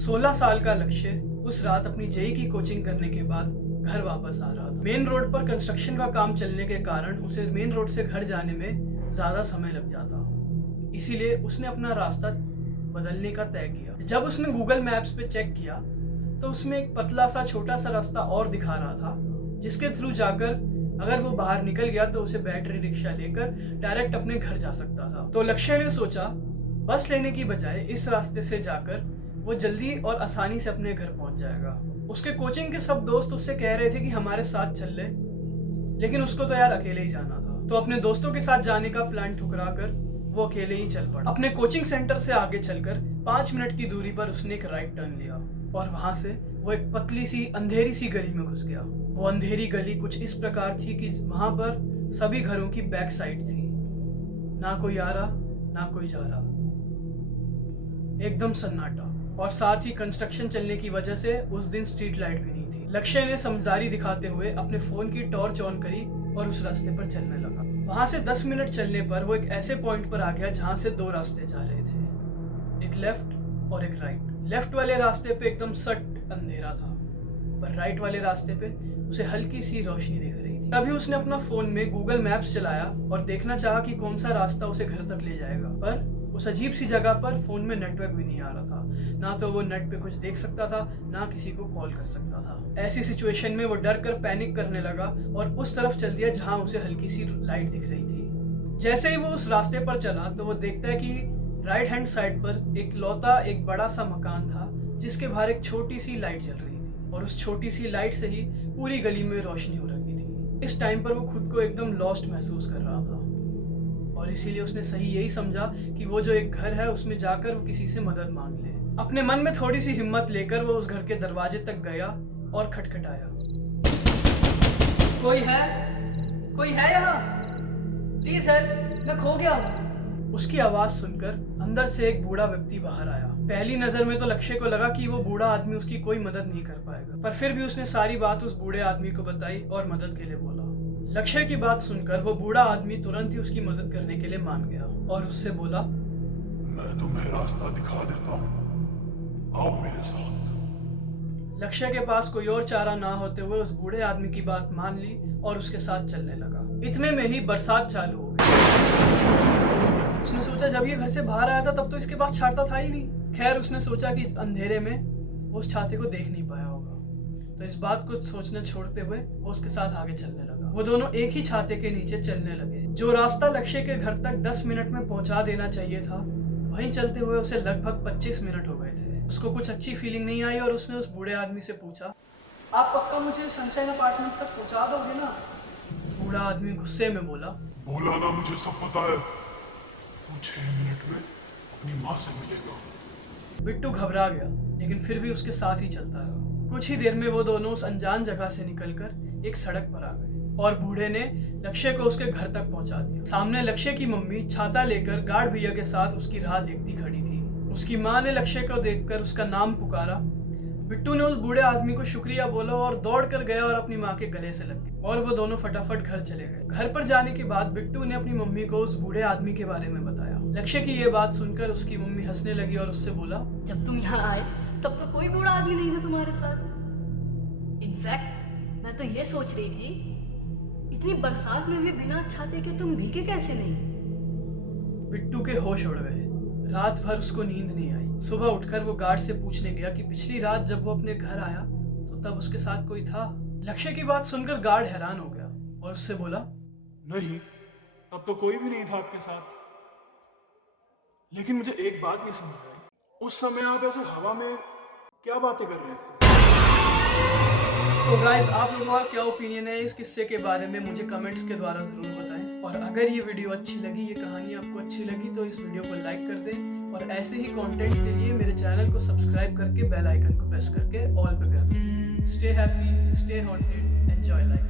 16 साल का लक्ष्य उस रात अपनी जेई की कोचिंग करने के बाद घर वापस आ रहा था। मेन रोड पर कंस्ट्रक्शन का काम चलने के कारण उसे मेन रोड से घर जाने में ज़्यादा समय लग जाता, इसीलिए उसने अपना रास्ता बदलने का तय किया। जब उसने गूगल मैप्स पे चेक किया तो उसमें एक पतला सा छोटा सा रास्ता और दिखा रहा था, जिसके थ्रू जाकर अगर वो बाहर निकल गया तो उसे बैटरी रिक्शा लेकर डायरेक्ट अपने घर जा सकता था। तो लक्ष्य ने सोचा बस लेने की बजाय इस रास्ते से जाकर वो जल्दी और आसानी से अपने घर पहुंच जाएगा। उसके कोचिंग के सब दोस्त उससे कह रहे थे कि हमारे साथ चल ले, लेकिन उसको तो यार अकेले ही जाना था। तो अपने दोस्तों के साथ जाने का प्लान ठुकरा कर वो अकेले ही चल पड़ा। अपने कोचिंग सेंटर से आगे चलकर 5 मिनट की दूरी पर उसने एक राइट टर्न लिया और वहां से वो एक पतली सी अंधेरी सी गली में घुस गया। वो अंधेरी गली कुछ इस प्रकार थी कि वहां पर सभी घरों की बैक साइड थी, ना कोई आ रहा ना कोई जा रहा, एकदम सन्नाटा। और साथ ही कंस्ट्रक्शन चलने की वजह से उस दिन स्ट्रीट लाइट भी नहीं थी। लक्ष्य ने समझदारी दिखाते हुए अपने फोन की टॉर्च ऑन करी और उस रास्ते पर चलने लगा। वहां से 10 मिनट चलने पर वो एक ऐसे पॉइंट पर आ गया जहां से 2 रास्ते जा रहे थे, एक लेफ्ट और एक राइट। लेफ्ट वाले रास्ते पे एकदम सट अंधेरा था, पर राइट वाले रास्ते पे उसे हल्की सी रोशनी दिख रही थी। तभी उसने अपना फोन में गूगल मैप्स चलाया और देखना चाहा कि कौन सा रास्ता उसे घर तक ले जाएगा, पर उस अजीब सी जगह पर फोन में नेटवर्क भी नहीं आ रहा था। ना तो वो नेट पे कुछ देख सकता था, ना किसी को कॉल कर सकता था। ऐसी सिचुएशन में वो डर कर पैनिक करने लगा और उस तरफ चल दिया जहां उसे हल्की सी लाइट दिख रही थी। जैसे ही वो उस रास्ते पर चला तो वो देखता है कि राइट हैंड साइड पर एक बड़ा सा मकान था, जिसके बाहर एक छोटी सी लाइट जल रही थी और उस छोटी सी लाइट से ही पूरी गली में रोशनी हो रखी थी। इस टाइम पर वो खुद को एकदम लॉस्ट महसूस कर रहा था और इसीलिए उसने सही यही समझा कि वो जो एक घर है उसमें जाकर वो किसी से मदद मांग ले। अपने मन में थोड़ी सी हिम्मत लेकर वो उस घर के दरवाजे तक गया और खटखटाया। कोई है यहाँ? प्लीज हेल्प, मैं खो गया हूँ। उसकी आवाज सुनकर अंदर से एक बूढ़ा व्यक्ति बाहर आया। पहली नजर में तो लक्ष्य को लगा कि वो बूढ़ा आदमी उसकी कोई मदद नहीं कर पाएगा, पर फिर भी उसने सारी बात उस बूढ़े आदमी को बताई और मदद के लिए बोला। लक्ष्य की बात सुनकर वो बूढ़ा आदमी तुरंत ही उसकी मदद करने के लिए मान गया और उससे बोला, मैं तुम्हें रास्ता दिखा देता हूँ, आओ मेरे साथ। लक्ष्य के पास कोई और चारा ना होते हुए उस बूढ़े आदमी की बात मान ली और उसके साथ चलने लगा। इतने में ही बरसात चालू हो गई। उसने सोचा जब ये घर से बाहर आया था तब तो इसके पास छाता था ही नहीं। खैर उसने सोचा कि अंधेरे में वो उस छाते को देख नहीं पाया होगा, तो इस बात को सोचना छोड़ते हुए वो उसके साथ आगे चलने लगा। वो दोनों एक ही छाते के नीचे चलने लगे। जो रास्ता लक्ष्य के घर तक 10 मिनट में पहुंचा देना चाहिए था, वहीं चलते हुए उसे लगभग 25 मिनट हो गए थे। उसको कुछ अच्छी फीलिंग नहीं आई और उसने उस बूढ़े आदमी से पूछा, आप पक्का मुझे सनशाइन अपार्टमेंट्स तक पहुंचा दोगे ना? बूढ़ा आदमी गुस्से में बोला, बोला ना, मुझे सब पता है, तू 6 मिनट में अपनी माँ से मिलेगा। बिट्टू घबरा गया, लेकिन फिर भी उसके साथ ही चलता रहा। कुछ ही देर में वो दोनों उस अनजान जगह से निकलकर एक सड़क पर आ गए और बूढ़े ने लक्ष्य को उसके घर तक पहुंचा दिया। सामने लक्ष्य की मम्मी छाता लेकर गार्ड भैया के साथ उसकी राह देखती खड़ी थी। उसकी माँ ने लक्ष्य को देखकर उसका नाम पुकारा। बिट्टू ने उस बूढ़े आदमी को शुक्रिया बोला और दौड़ कर गया और अपनी माँ के गले से लग गया और वो दोनों फटाफट घर चले गए। घर पर जाने के बाद बिट्टू ने अपनी मम्मी को उस बूढ़े आदमी के बारे में बताया। लक्ष्य की ये बात सुनकर उसकी मम्मी हंसने लगी और उससे बोला, जब तुम यहाँ आए तब तो कोई बूढ़ा आदमी नहीं था तुम्हारे साथ। इनफैक्ट मैं तो ये सोच रही थी, इतनी बरसात में भी बिना छाते के तुम भीगे कैसे नहीं? बिट्टू के होश उड़ गए। रात भर उसको नींद नहीं आई। सुबह उठकर वो गार्ड से पूछने गया कि पिछली रात जब वो अपने घर आया तो तब उसके साथ कोई था। लक्ष्य की बात सुनकर गार्ड हैरान हो गया और उससे बोला, नहीं, तब तो कोई भी नहीं था आपके साथ। लेकिन मुझे एक बात नहीं समझ आई, उस समय आप ऐसे हवा में क्या बातें कर रहे थे? तो गाइस, आप लोगों का क्या ओपिनियन है इस किस्से के बारे में मुझे कमेंट्स के द्वारा जरूर बताएं। और अगर ये वीडियो अच्छी लगी, ये कहानी आपको अच्छी लगी, तो इस वीडियो को लाइक कर दें और ऐसे ही कंटेंट के लिए मेरे चैनल को सब्सक्राइब करके बेल आइकन को प्रेस करके ऑल पे कर दें। Stay happy, stay haunted, enjoy life.